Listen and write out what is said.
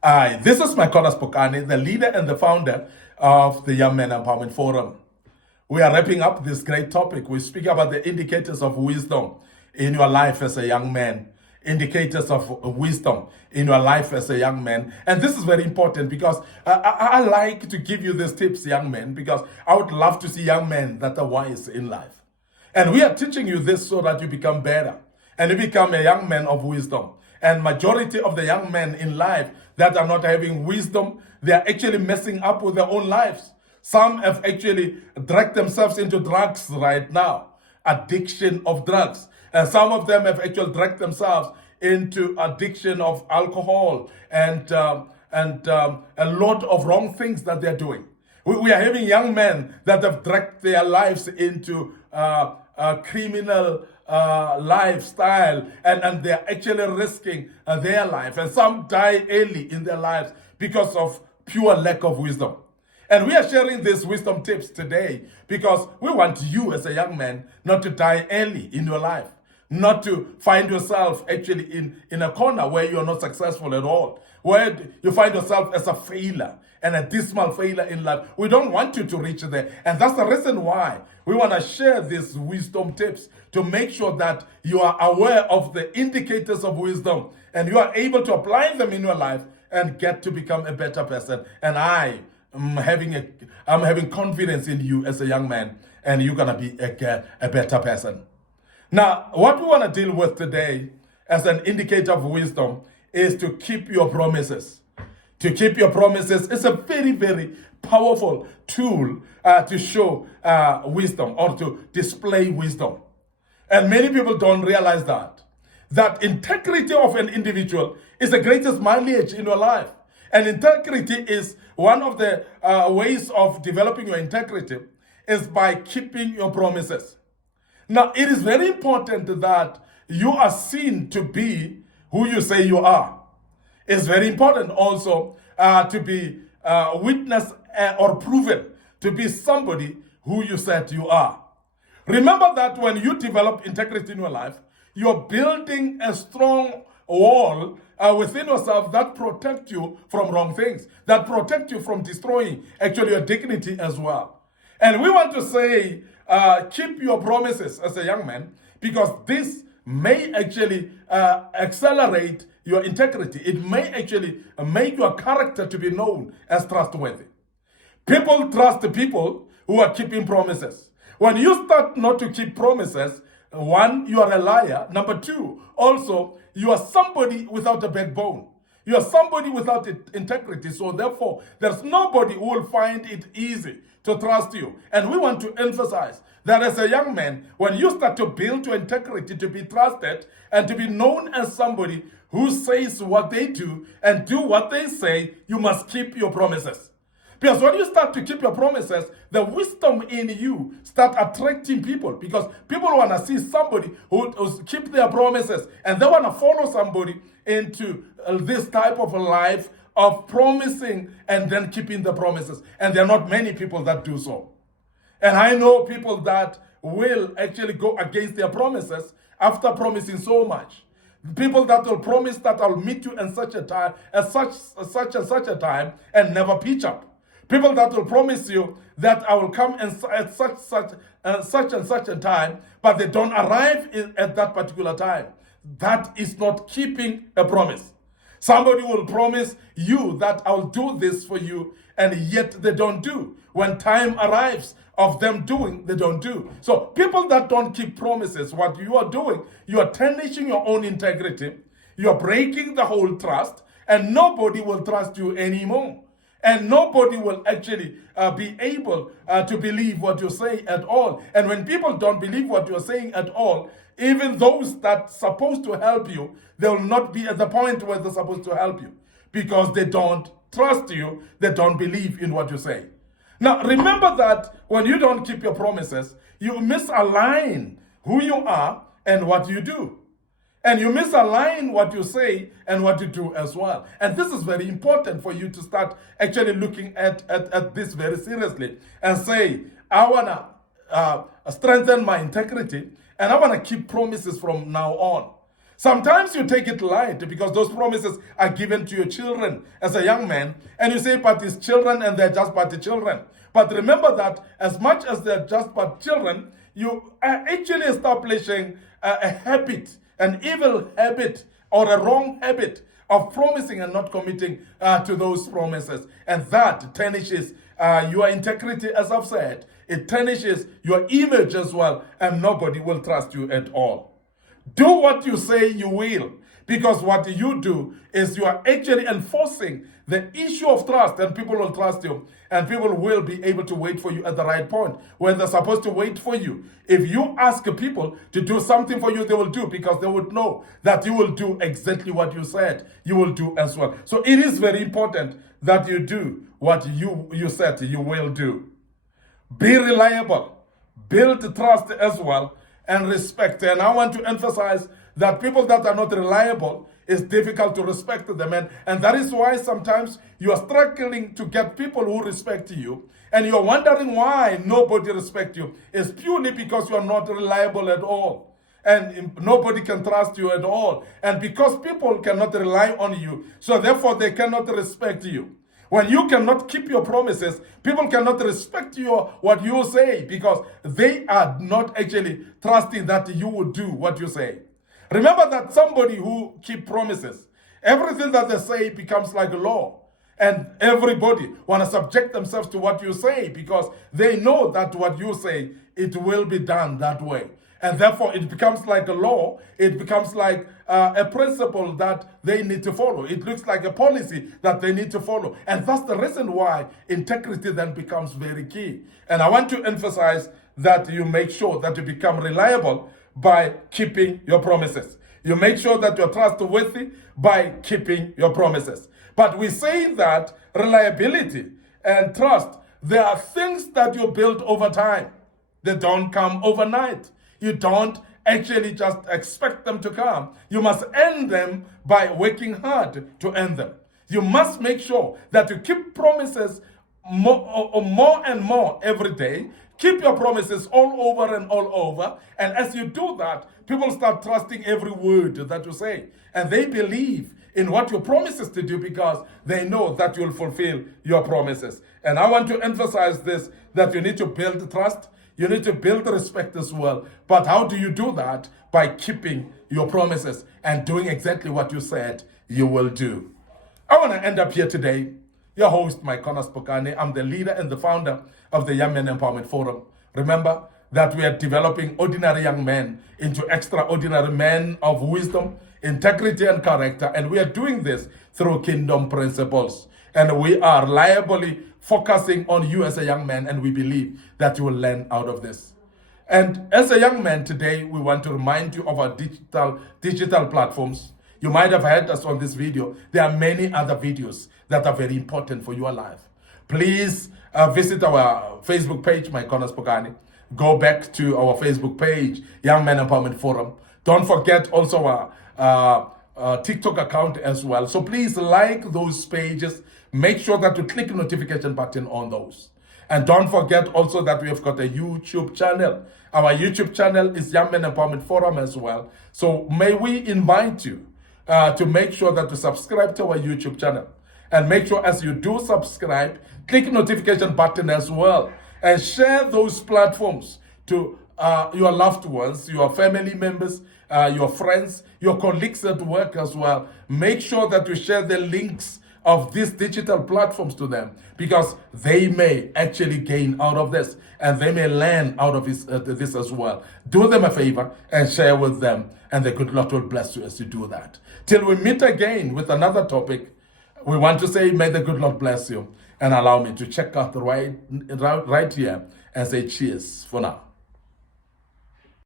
This is Micornus Phokane, the leader and the founder of the Young Men Empowerment Forum. We are wrapping up this great topic. We speak about the indicators of wisdom in your life as a young man, indicators of wisdom in your life as a young man. And this is very important because I like to give you these tips, young men, because I would love to see young men that are wise in life. And we are teaching you this so that you become better and you become a young man of wisdom. And majority of the young men in life that are not having wisdom, they are actually messing up with their own lives. Some have actually dragged themselves into drugs right now, addiction of drugs. And some of them have actually dragged themselves into addiction of alcohol and a lot of wrong things that they're doing. We are having young men that have dragged their lives into criminal lifestyle, and they're actually risking their life. And some die early in their lives because of pure lack of wisdom. And we are sharing these wisdom tips today because we want you as a young man not to die early in your life, not to find yourself actually in a corner where you're not successful at all, where you find yourself as a failure and a dismal failure in life. We don't want you to reach there. And that's the reason why we want to share these wisdom tips to make sure that you are aware of the indicators of wisdom and you are able to apply them in your life and get to become a better person. And I'm having confidence in you as a young man, and you're going to be a better person. Now, what we want to deal with today as an indicator of wisdom is to keep your promises. To keep your promises is a very, very powerful tool to show wisdom or to display wisdom. And many people don't realize that integrity of an individual is the greatest mileage in your life. And integrity is one of the ways of developing your integrity is by keeping your promises. Now, it is very important that you are seen to be who you say you are. It's very important also to be witnessed or proven to be somebody who you said you are. Remember that when you develop integrity in your life, you're building a strong wall within yourself that protect you from wrong things, that protect you from destroying actually your dignity as well. And we want to say, keep your promises as a young man, because this may actually accelerate your integrity. It may actually make your character to be known as trustworthy. People trust the people who are keeping promises. When you start not to keep promises, one, you are a liar. Number two, also, you are somebody without a backbone. You are somebody without integrity. So therefore, there's nobody who will find it easy to trust you. And we want to emphasize that as a young man, when you start to build your integrity to be trusted and to be known as somebody who says what they do and do what they say, you must keep your promises. Because when you start to keep your promises, the wisdom in you start attracting people, because people want to see somebody who keep their promises, and they want to follow somebody into this type of a life of promising and then keeping the promises. And there are not many people that do so. And I know people that will actually go against their promises after promising so much. People that will promise that I'll meet you in such a time, at such and such a time, and never pitch up. People that will promise you that I will come at such and such a time, but they don't arrive at that particular time. That is not keeping a promise. Somebody will promise you that I'll do this for you, and yet they don't do. When time arrives of them doing, they don't do. So people that don't keep promises, what you are doing, you are tarnishing your own integrity, you are breaking the whole trust, and nobody will trust you anymore. And nobody will actually be able to believe what you say at all. And when people don't believe what you're saying at all, even those that are supposed to help you, they will not be at the point where they're supposed to help you, because they don't trust you, they don't believe in what you say. Now, remember that when you don't keep your promises, you misalign who you are and what you do. And you misalign what you say and what you do as well. And this is very important for you to start actually looking at this very seriously and say, I want to strengthen my integrity and I want to keep promises from now on. Sometimes you take it light because those promises are given to your children as a young man, and you say, but it's children and they're just but the children. But remember that as much as they're just but children, you are actually establishing a habit, an evil habit or a wrong habit of promising and not committing to those promises. And that tarnishes your integrity, as I've said. It tarnishes your image as well, and nobody will trust you at all. Do what you say you will, because what you do is you are actually enforcing the issue of trust, and people will trust you, and people will be able to wait for you at the right point when they're supposed to wait for you. If you ask people to do something for you, they will do, because they would know that you will do exactly what you said you will do as well. So it is very important that you do what you said you will do. Be reliable, build trust as well, and respect. And I want to emphasize that people that are not reliable, it's difficult to respect them. And that is why sometimes you are struggling to get people who respect you. And you're wondering why nobody respects you. It's purely because you are not reliable at all. And nobody can trust you at all. And because people cannot rely on you, so therefore they cannot respect you. When you cannot keep your promises, people cannot respect what you say, because they are not actually trusting that you will do what you say. Remember that somebody who keeps promises, everything that they say becomes like a law. And everybody want to subject themselves to what you say, because they know that what you say, it will be done that way. And therefore, it becomes like a law. It becomes like a principle that they need to follow. It looks like a policy that they need to follow. And that's the reason why integrity then becomes very key. And I want to emphasize that you make sure that you become reliable by keeping your promises. You make sure that you're trustworthy by keeping your promises. But we say that reliability and trust, they are things that you build over time. They don't come overnight. You don't actually just expect them to come. You must earn them by working hard to earn them. You must make sure that you keep promises more and more every day. Keep your promises all over and all over. And as you do that, people start trusting every word that you say. And they believe in what your promises to do, because they know that you'll fulfill your promises. And I want to emphasize this, that you need to build trust. You need to build respect as well. But how do you do that? By keeping your promises and doing exactly what you said you will do. I want to end up here today. Your host, Micornus Phokane. I'm the leader and the founder of the Young Men Empowerment Forum. Remember that we are developing ordinary young men into extraordinary men of wisdom, integrity, and character. And we are doing this through kingdom principles. And we are liably focusing on you as a young man, and we believe that you will learn out of this. And as a young man today, we want to remind you of our digital platforms. You might have heard us on this video. There are many other videos that are very important for your life. Please visit our Facebook page, Micornus Phokane. Go back to our Facebook page, Young Men Empowerment Forum. Don't forget also our TikTok account as well. So please like those pages. Make sure that you click the notification button on those. And don't forget also that we have got a YouTube channel. Our YouTube channel is Young Men Empowerment Forum as well. So may we invite you to make sure that you subscribe to our YouTube channel. And make sure as you do subscribe, click the notification button as well. And share those platforms to your loved ones, your family members, your friends, your colleagues at work as well. Make sure that you share the links of these digital platforms to them, because they may actually gain out of this, and they may learn out of this as well. Do them a favor and share with them, and the good Lord will bless you as you do that. Till we meet again with another topic, we want to say, may the good Lord bless you, and allow me to check out right here and say cheers for now.